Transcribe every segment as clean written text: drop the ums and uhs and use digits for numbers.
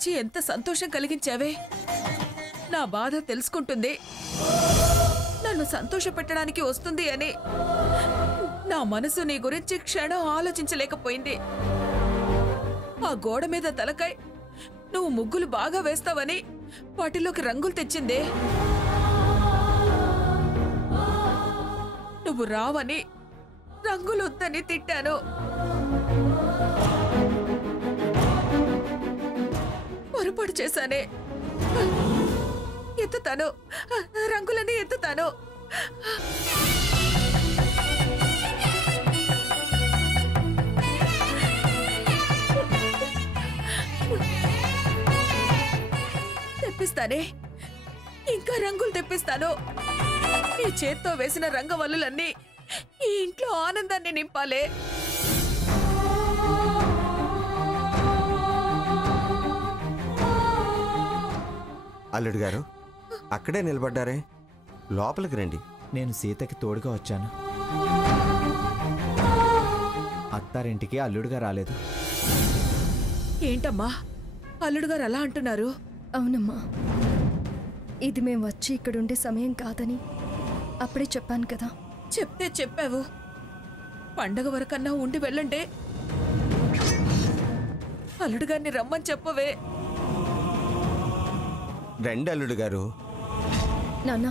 వచ్చి ఎంత సంతోషం కలిగించావే. నా బాధ తెలుసుకుంటుంది, నన్ను సంతోషపెట్టడానికి వస్తుంది అని నా మనసు నీ గురించి క్షణం ఆలోచించలేకపోయింది. ఆ గోడ మీద తలకాయ్ నువ్వు ముగ్గులు బాగా వేస్తావని వాటిలోకి రంగులు తెచ్చిందే. నువ్వు రావని రంగులొద్దని తిట్టాను. పొరపాటు చేశానే. ఎత్తుతాను, రంగులని ఎత్తుతాను. తెప్పిస్తానే, ఇంకా రంగులు తెప్పిస్తాను. నీ చేత్తో వేసిన రంగవల్లులన్నీ ఈ ఇంట్లో ఆనందాన్ని నింపాలే. అల్లుడు గారు అక్కడే నిలబడ్డారే, లోపలికి రండి. నేను సీతకి తోడుగా వచ్చాను. అత్తారింటికి అల్లుడుగా రాలేదు. ఏంటమ్మా అల్లుడు గారు అలా అంటున్నారు? అవునమ్మా, ఇది మేము వచ్చి ఇక్కడుండే సమయం కాదని అప్పుడే చెప్పాను కదా. చెప్తే చెప్పావు, పండగ వరకన్నా ఉండి వెళ్ళండి. అల్లుడు గారిని రమ్మని చెప్పవే. రండి అల్లుడు గారు. నాన్న,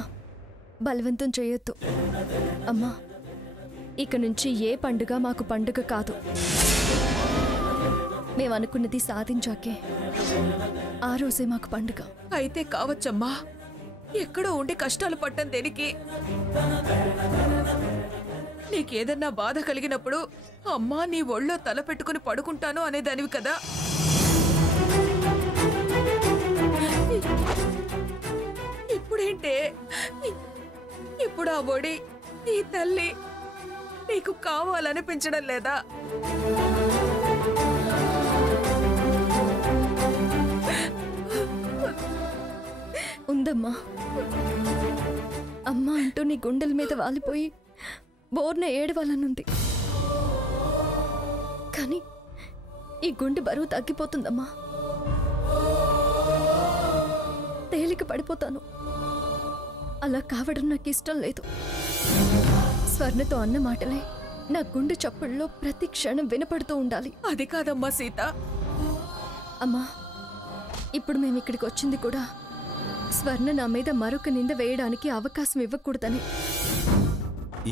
బలవంతం చేయొద్దు. అమ్మా, ఇక నుంచి ఏ పండుగ మాకు పండుగ కాదు. మేమనుకున్నది సాధించాకే ఆ రోజే మాకు పండుగ. అయితే కావచ్చమ్మా, ఎక్కడో ఉండి కష్టాలు పట్టం దేనికి? నీకేదన్నా బాధ కలిగినప్పుడు అమ్మా నీ ఒళ్ళో తల పెట్టుకుని పడుకుంటాను అనేదానివి కదా. ఇప్పుడేంటే, ఇప్పుడు ఆ ఒడి నీ తల్లి నీకు కావాలనిపించడం లేదా? ఉందమ్మా. అమ్మ అంటూ నీ గుండెల మీద వాలిపోయి బోర్న ఏడవాలనుంది. కానీ ఈ గుండె బరువు తగ్గిపోతుందమ్మా. తేలిక పడిపోతాను. అలా కావడం నాకు ఇష్టం లేదు. స్వర్ణతో అన్న మాటలే నా గుండె చప్పుల్లో ప్రతి క్షణం వినపడుతూ ఉండాలి. అది కాదమ్మా సీత. అమ్మా, ఇప్పుడు మేము ఇక్కడికి వచ్చింది కూడా స్వర్ణ నా మీద మరొక నింద వేయడానికి అవకాశం ఇవ్వకూడదని.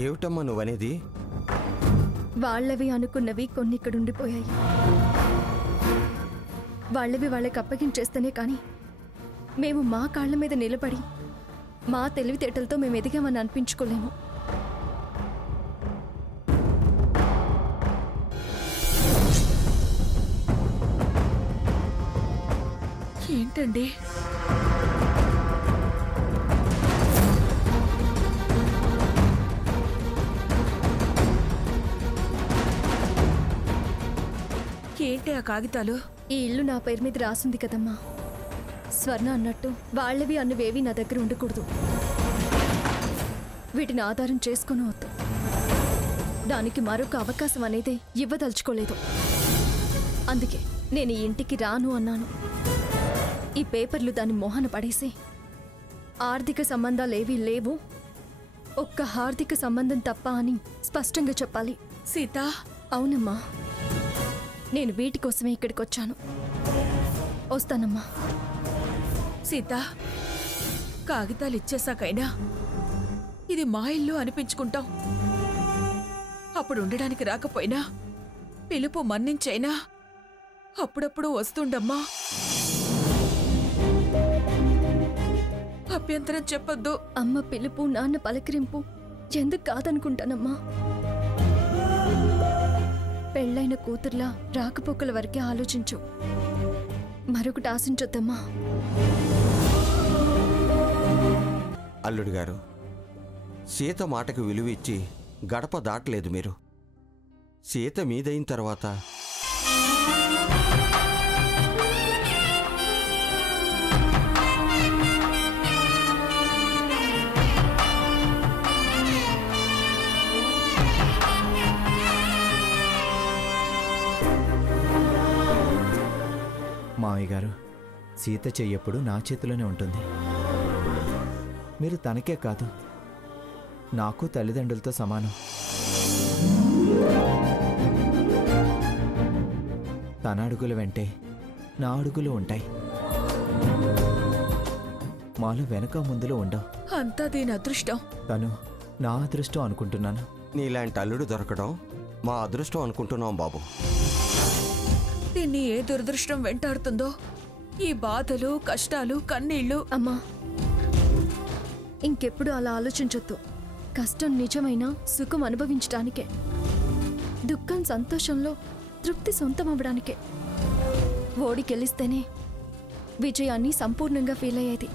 ఏమిటమ్మా నువ్వనేది? వాళ్ళవి అనుకున్నవి కొన్ని ఇక్కడ ఉండిపోయాయి. వాళ్ళవి వాళ్ళకి అప్పగించేస్తేనే కానీ మేము మా కాళ్ళ మీద నిలబడి మా తెలివితేటలతో మేము ఎదిగామని అనిపించుకోలేము. ఏంటండి ఏంటి ఆ కాగితాలు? ఈ ఇల్లు నా పేరు మీద రాసింది కదమ్మా. స్వర్ణ అన్నట్టు వాళ్ళవి అన్నవేవి నా దగ్గర ఉండకూడదు. వీటిని ఆధారం చేసుకుని వద్దు. దానికి మరొక అవకాశం అనేది ఇవ్వదలుచుకోలేదు. అందుకే నేను ఈ ఇంటికి రాను అన్నాను. ఈ పేపర్లు దాని మోహన పడేసి ఆర్థిక సంబంధాలేవీ లేవు, ఒక్క హార్దిక సంబంధం తప్ప అని స్పష్టంగా చెప్పాలి. సీత, అవునమ్మా, నేను వీటి కోసమే ఇక్కడికి వచ్చాను. వస్తానమ్మా. సీత, కాగితాలు ఇచ్చేసాకైనా ఇది మా ఇల్లు అనిపించుకుంటాం. అప్పుడు ఉండడానికి రాకపోయినా పిలుపు మన్నించైనా అప్పుడప్పుడు వస్తుండమ్మా. అభ్యంతరం చెప్పొద్దు. అమ్మ పిలుపు, నాన్న పలకరింపు ఎందుకు కాదనుకుంటానమ్మా. పెళ్ళైన కూతుర్లా రాకపోకల వరకే ఆలోచించు, మరొకటి ఆశించొద్దమ్మా. అల్లుడు గారు, సీత మాటకు విలువ ఇచ్చి గడప దాటలేదు మీరు. సీత మీదైన తర్వాత మావయ్య గారు, సీత చెయ్యప్పుడు నా చేతిలోనే ఉంటుంది. మీరు తనకే కాదు, నాకు తల్లిదండ్రులతో సమానం. తన అడుగుల వెంటే నా అడుగులు ఉంటాయి. మాలో వెనక ముందులో ఉండవు. అంతా దీని అదృష్టం. తను నా అదృష్టం అనుకుంటున్నాను. నీలాంటి అల్లుడు దొరకడం మా అదృష్టం అనుకుంటున్నాం బాబు. దీన్ని ఏ దురదృష్టం వెంటాడుతుందో, ఈ బాధలు, కష్టాలు, కన్నీళ్లు. అమ్మా, ఇంకెప్పుడు అలా ఆలోచించొద్దు. కష్టం నిజమైన సుఖం అనుభవించడానికే, దుఃఖం సంతోషంలో తృప్తి సొంతం అవ్వడానికే. ఓడి గెలిస్తేనే విజయాన్ని సంపూర్ణంగా ఫీల్ అయ్యేది.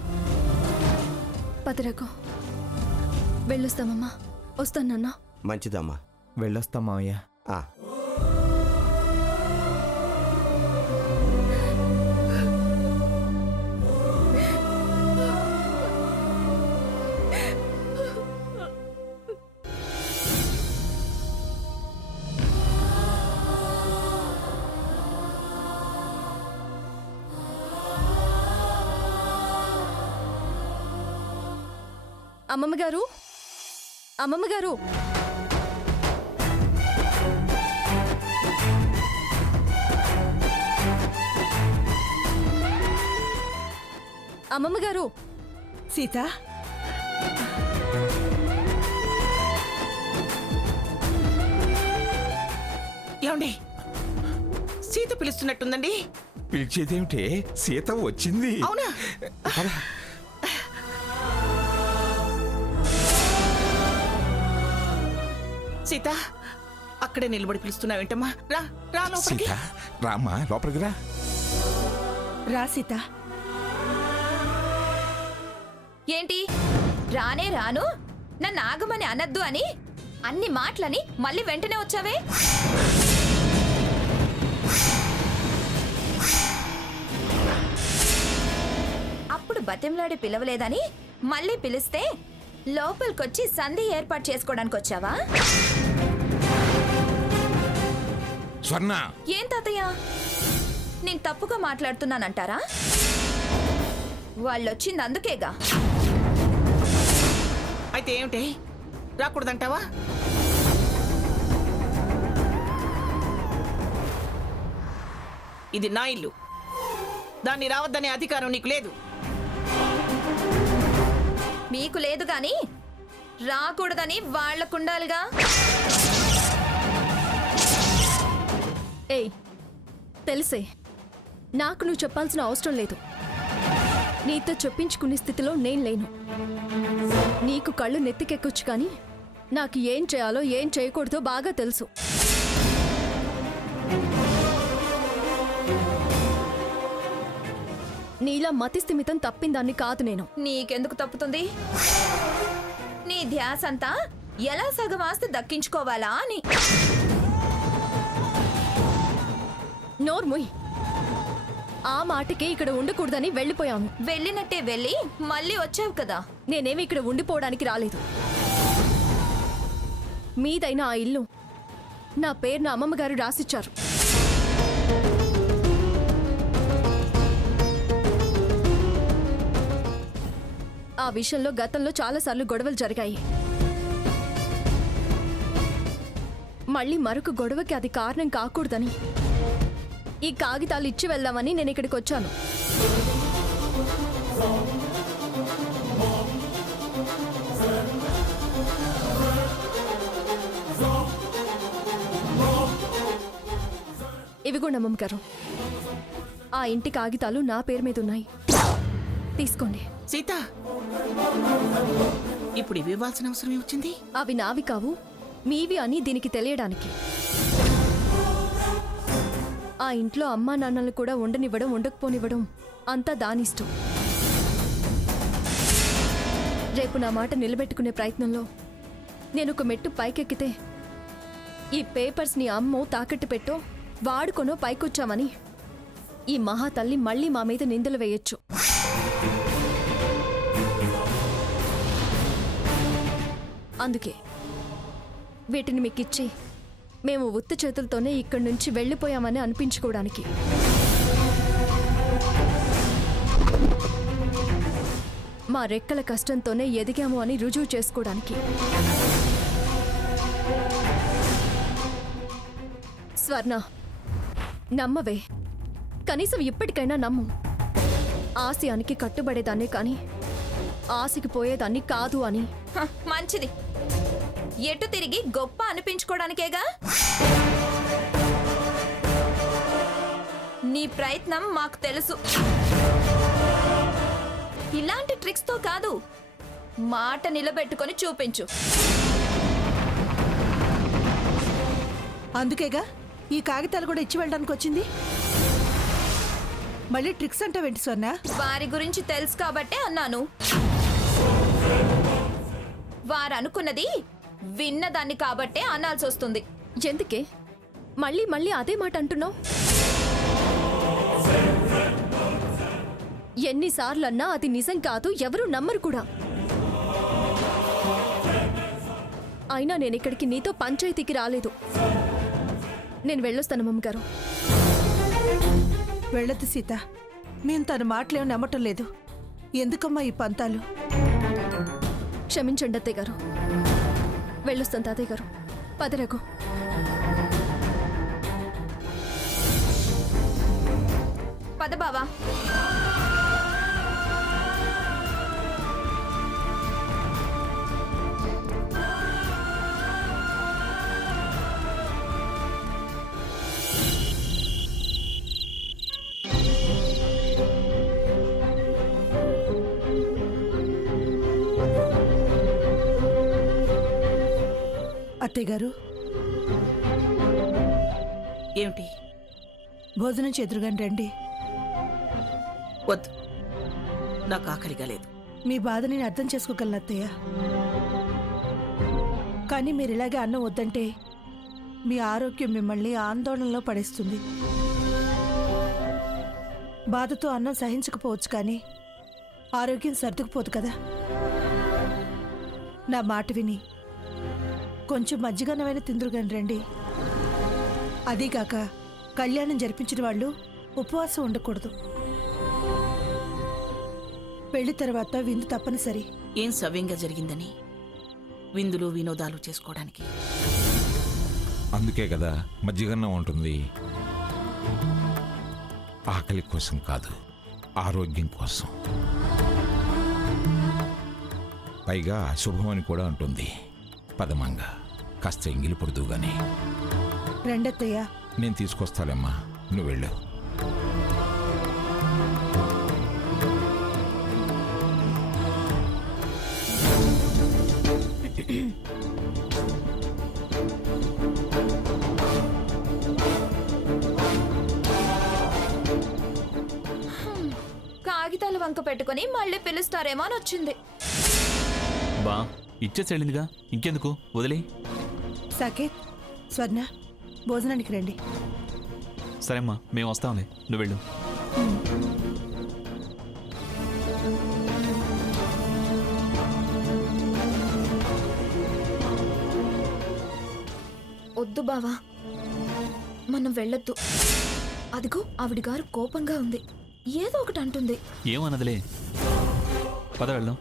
పదరకో, వెళ్ళొస్తామమ్మా. వస్తానన్నా. మంచిదమ్మా. వెళ్ళొస్తాం మావయ్య. ఆ, అమ్మమ్మ గారు, అమ్మమ్మ గారు, అమ్మమ్మ గారు. సీత, ఏమండి, సీత పిలుస్తున్నట్టుందండి. పిలిచేదేమిటే, సీత వచ్చింది. అవునా? సీత, అక్కడే నిలబడి పిలుస్తున్నావేంటమ్మా? రా రా లోపలికి. సీత రామ్మా, లోపలికి రా. రా సీత. ఏంటి రానే రాను, నన్ను ఆగమని అనద్దు అని అన్ని మాటలని మళ్ళీ వెంటనే వచ్చావే? అప్పుడు బతిమలాడి పిలవలేదని మళ్ళీ పిలిస్తే లోపలికొచ్చి సంధి ఏర్పాటు చేసుకోవడానికి వచ్చావా? స్వర్ణ, ఏం తాతయ్య, నేను తప్పుగా మాట్లాడుతున్నానంటారా? వాళ్ళొచ్చింది అందుకేగా. అయితే ఏమిటి, రాకూడదంటావా? ఇది నా ఇల్లు, దాన్ని రావద్దనే అధికారం నీకు లేదు. మీకు లేదు గాని రాకూడదని వాళ్లకుండాలిగా. ఏయ్, తెలిసే, నాకు నువ్వు చెప్పాల్సిన అవసరం లేదు. నీతో చెప్పించుకునే స్థితిలో నేను లేను. నీకు కళ్ళు నెత్తికెక్కొచ్చు కానీ నాకు ఏం చేయాలో ఏం చేయకూడదో బాగా తెలుసు. నీలా మతిస్థిమితం తప్పిందాన్ని కాదు నేను. నీకెందుకు తప్పుతుంది? నీ ధ్యాస అంతా ఎలా సగం ఆస్తి దక్కించుకోవాలా అని. నోర్ముయ్, ఆ మాటకే ఇక్కడ ఉండకూడదని వెళ్ళిపోయాను. వెళ్ళినట్టే వెళ్ళి మళ్ళీ వచ్చావు కదా. నేనేమి ఇక్కడ ఉండిపోవడానికి రాలేదు. మీదైన ఆ ఇల్లు నా పేరున అమ్మమ్మగారు రాసిచ్చారు. ఆ విషయంలో గతంలో చాలాసార్లు గొడవలు జరిగాయి. మళ్ళీ మరొక గొడవకి అది కారణం కాకూడదని ఈ కాగితాలు ఇచ్చి వెళ్దామని నేను ఇక్కడికి వచ్చాను. ఇవిగోండి అమ్మమ్మ గారు, ఆ ఇంటి కాగితాలు నా పేరు మీద ఉన్నాయి. తీసుకోండి. సీత, ఇప్పుడు ఇవి ఇవ్వాల్సిన అవసరం ఏమొచ్చింది? అవి నావి కావు, మీవి అని దీనికి తెలియడానికి. ఆ ఇంట్లో అమ్మా నాన్నలు కూడా ఉండనివ్వడం ఉండకపోనివ్వడం అంతా దానిష్టం. రేపు నా మాట నిలబెట్టుకునే ప్రయత్నంలో నేను ఒక మెట్టు పైకెక్కితే ఈ పేపర్స్ని అమ్మో తాకట్టు పెట్టో వాడుకొనో పైకొచ్చామని ఈ మహాతల్లి మళ్ళీ మా మీద నిందలు వేయొచ్చు. అందుకే వీటిని మీకిచ్చి మేము ఉత్త చేతులతోనే ఇక్కడి నుంచి వెళ్ళిపోయామని అనిపించుకోవడానికి. మా రెక్కల కష్టంతోనే ఎదిగాము అని రుజువు చేసుకోవడానికి. స్వర్ణ, నమ్మవే, కనీసం ఇప్పటికైనా నమ్ము. ఆశయానికి కట్టుబడేదాన్ని కానీ ఆశకి పోయేదాన్ని కాదు అని. హ, మంచిది. ఎటు తిరిగి గొప్ప అనిపించుకోవడానికేగా. నీ ప్రయత్నం మాకు తెలుసు. ఇలాంటి ట్రిక్స్ తో కాదు, మాట నిలబెట్టుకొని చూపించు. అందుకేగా ఈ కాగితాలు కూడా ఇచ్చి వెళ్ళడానికి వచ్చింది. మళ్ళీ ట్రిక్స్ అంటే వెంటి స్వర్ణ? వారి గురించి తెలుసు కాబట్టే అన్నాను. వారు అనుకున్నది విన్నదాన్ని కాబట్టే అనాల్సి వస్తుంది. ఎందుకే మళ్ళీ మళ్ళీ అదే మాట అంటున్నావు? ఎన్నిసార్లన్నా అది నిజం కాదు, ఎవరూ నమ్మరు కూడా. అయినా నేను ఇక్కడికి నీతో పంచాయతీకి రాలేదు. నేను వెళ్ళొస్తాను మమ్మగారు. వెళ్ళదు సీత, మేము తన మాటలేమో నమ్మటం లేదు. ఎందుకమ్మా ఈ పంతాలు? క్షమించండి అత్తయ్య గారు. వెళ్ళొస్తాను తాతయ్య గారు. పదరగు. పద బావా. అత్తయ్య గారు, ఏమిటి? భోజనం చెదురుగాని రండి. వద్దు, నాకు ఆకలిగా లేదు. మీ బాధ నేను అర్థం చేసుకోగలను అత్తయ్య. కానీ మీరు ఇలాగే అన్నం వద్దంటే మీ ఆరోగ్యం మిమ్మల్ని ఆందోళనలో పడేస్తుంది. బాధతో అన్నం సహించకపోవచ్చు, కానీ ఆరోగ్యం సర్దుకుపోదు కదా. నా మాట విని కొంచెం మజ్జిగన్నమైన తిందురుగాని రండి. అదీగాక కళ్యాణం జరిపించిన వాళ్ళు ఉపవాసం ఉండకూడదు. పెళ్లి తర్వాత విందు తప్పనిసరి. ఏం సవ్యంగా జరిగిందని విందులు వినోదాలు చేసుకోవడానికి. అందుకే కదా మజ్జిగన్నం ఉంటుంది. ఆకలి కోసం కాదు, ఆరోగ్యం కోసం. పైగా శుభమని కూడా ఉంటుంది. పదమంగా కాస్త ఎంగిలి పడుతూ గాని. రెండత్తయ్య. నేను తీసుకొస్తాలేమ్మా, నువ్వు వెళ్ళు. కాగితాలు వంక పెట్టుకుని మళ్ళీ పిలుస్తారేమో అని వచ్చింది. బా ఇచ్చేసి వెళ్ళిందిగా, ఇంకెందుకు వదిలే. సాకేత్, స్వర్ణ, భోజనానికి రండి. సరేమ్మా, మేము వస్తాంలే, నువ్వు వెళ్ళు. వద్దు బావా, మనం వెళ్ళొద్దు. అదిగో ఆవిడ గారు కోపంగా ఉంది, ఏదో ఒకటి అంటుంది. ఏమన్నదిలే, పద వెళ్దాం.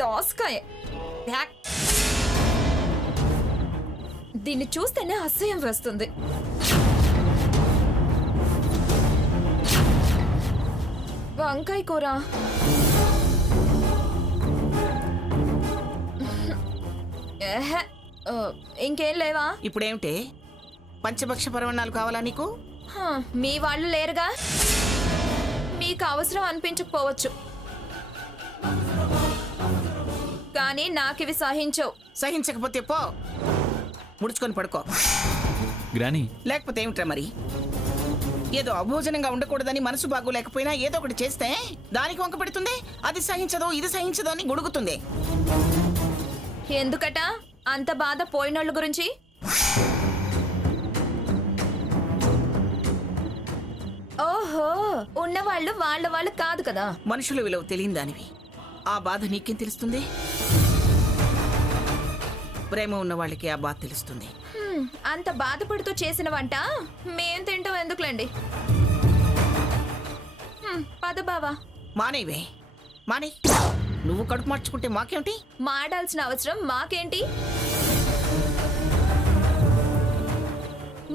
దోసకాయ, ధ్యాక్. దీన్ని చూస్తేనే అసహ్యం వేస్తుంది. వంకాయ కూర, ఏహే, ఇంకేం లేవా? ఇప్పుడేమిటే? పంచభక్ష పరవణాలు కావాలా నీకు? మీ వాళ్ళు లేరుగా, మీకు అవసరం అనిపించకపోవచ్చు, కానీ నాకివి సహించవు. సహించకపోతే పో, ముడుచుకొని పడుకో. గ్రాని, లేకపోతే ఏమిట్రా మరి? ఏదో అభోజనంగా ఉండకూడదని మనసు బాగోలేకపోయినా ఏదో ఒకటి చేస్తే దానికి వంక పెడుతుంది. అది సహించదు, ఇది సహించదు అని గుడుగుతుంది. ఎందుకట అంత బాధ పోయినోళ్ళ గురించి? ఓహో, ఓహో ఉన్నవాళ్ళు వాళ్ళు కాదు కదా. మనుషుల విలువ తెలియని దానివి. ఆ బాధ నీకేం తెలుస్తుంది? ప్రేమ ఉన్న వాళ్ళకి ఆ బాధ తెలుస్తుంది. అంత బాధపడుతూ చేసిన వంట మేం తింటాం ఎందుకులేండి. పద బావా. మానేవే మానే. నువ్వు కడుపు మార్చుకుంటే మాకేమిటి? మాడాల్సిన అవసరం మాకేంటి?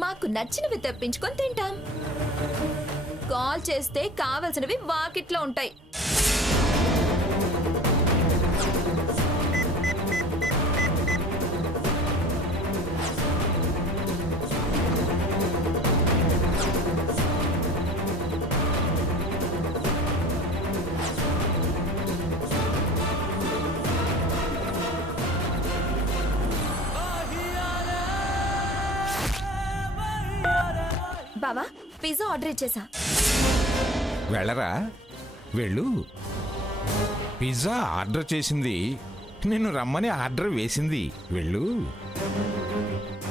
మాకు నచ్చినవి తెప్పించుకొని తింటాం. కాల్ చేస్తే కావలసినవి వాకిట్లో ఉంటాయి. బావా పిజ్జా ఆర్డర్ ఇచ్చేసా. వెళ్ళరా, వెళ్ళు. పిజ్జా ఆర్డర్ చేసింది, నిన్ను రమ్మని ఆర్డర్ వేసింది. వెళ్ళు.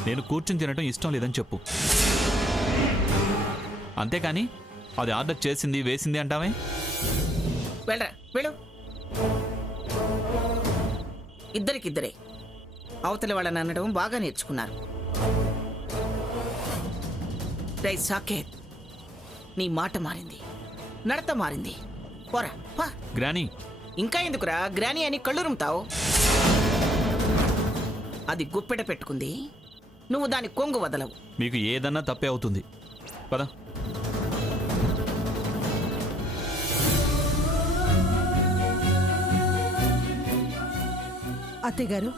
నేను కూర్చుని తినటం ఇష్టం లేదని చెప్పు. అంతేకాని అది ఆర్డర్ చేసింది వేసింది అంటావే. వెళ్ళరా వెళ్ళు. ఇద్దరికిద్దరే అవతల వాళ్ళని అనడం బాగా నేర్చుకున్నారు. రై సాకేత్, నీ మాట మారింది, నడత మారింది. పోరా పా. గ్రానీ, ఇంకా ఎందుకురా గ్రాని అని కళ్ళురుముతావు? అది గుప్పెట పెట్టుకుంది, నువ్వు దాని కొంగు వదలవు. మీకు ఏదన్నా తప్పే అవుతుంది. పద. అత్తయ్య గారు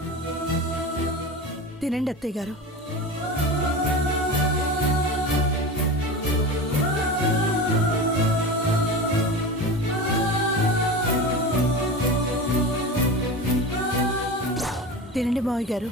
తినండి. అత్తయ్య గారు తినండి మావయ్య గారు.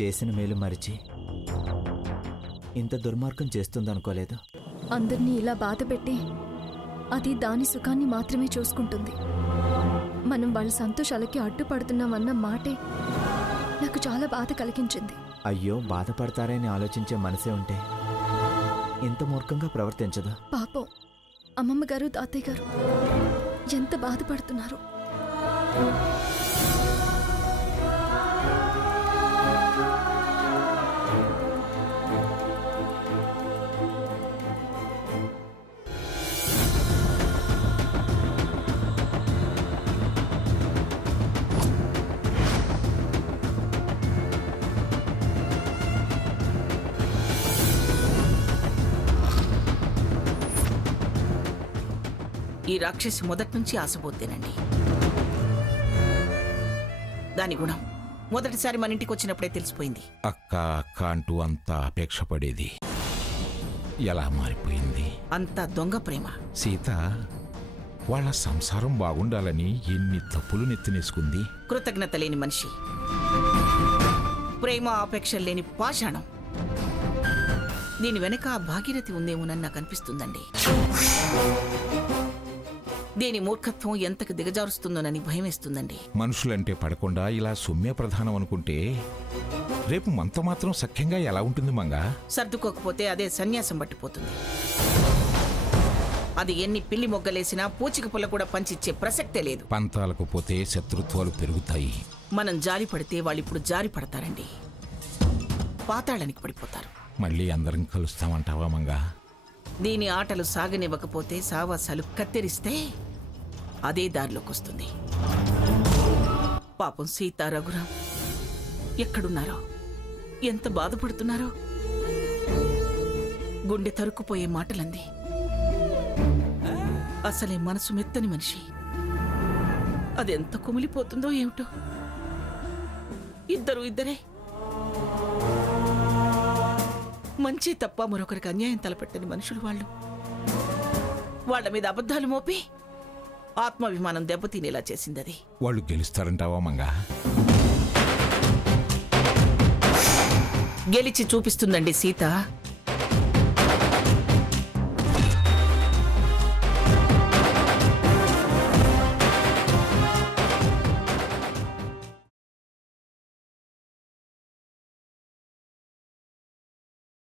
చేసిన మేలు మరిచి ఇంత దుర్మార్గం చేస్తుందనుకోలేదు. అందరినీ ఇలా బాధ పెట్టి అది దాని సుఖాన్ని మాత్రమే చూసుకుంటుంది. మనం వాళ్ళ సంతోషాలకి అడ్డుపడుతున్నామన్న మాటే నాకు చాలా బాధ కలిగించింది. అయ్యో, బాధపడతారని ఆలోచించే మనసే ఉంటే ఇంత మూర్ఖంగా ప్రవర్తించదు. పాపం అమ్మమ్మ గారు తాతయ్య గారు ఎంత బాధపడుతున్నారు. ఈ రాక్షసి మొదటి నుంచి ఆశపోతేనండి. దాని గుణం మొదటిసారి మన ఇంటికి వచ్చినప్పుడే తెలిసిపోయింది. అక్క అక్క అంటూ అంతా అపేక్ష పడేది ఎలా మారిపోయింది. అంతా దొంగ ప్రేమ. సీత వాళ్ళ సంసారం బాగుండాలని ఎన్ని తప్పులు నెత్తినేసుకుంది. కృతజ్ఞత లేని మనిషి, ప్రేమ ఆపేక్ష లేని పాషాణం. దీని వెనక ఆ భాగీరథి ఉందేమోనని నాకు అనిపిస్తుందండి. దీని మూర్ఖత్వం ఎంతకు దిగజారుస్తుందోనని భయమేస్తుందండి. మనుషులంటే పడకుండా ఇలా సొమ్య ప్రధానం అనుకుంటే రేపు మనతో మాత్రం సఖ్యంగా ఎలా ఉంటుంది మంగా? సర్దుకోకపోతే అదే సన్యాసం పట్టిపోతుంది. అది ఎన్ని పిల్లి మొగ్గలేసినా పూచిక పుల్ల కూడా పంచిచ్చే ప్రసక్తే లేదు. పంతాలకు పోతే శత్రుత్వాలు పెరుగుతాయి. మనం జారి పడితే వాళ్ళు ఇప్పుడు జారి పడతారండి, పాతాళానికి పడిపోతారు. మళ్ళీ అందరం కలుస్తామంటావా మంగా? దీని ఆటలు సాగనివ్వకపోతే, సావాసాలు కత్తిరిస్తే అదే దారిలోకి వస్తుంది. పాపం సీత రఘురాం ఎక్కడున్నారో, ఎంత బాధపడుతున్నారో. గుండె తరుక్కుపోయే మాటలంది. అసలే మనసు మెత్తని మనిషి. అదెంత కుమిలిపోతుందో ఏమిటో. ఇద్దరే మంచి తప్ప మరొకరికి అన్యాయం తలపెట్టని మనుషులు వాళ్ళు. వాళ్ళ మీద అబద్ధాలు మోపి ఆత్మాభిమానం దెబ్బతినేలా చేసింది అది. వాళ్ళు గెలుస్తారంటావా మంగా? గెలిచి చూపిస్తుందండి సీత.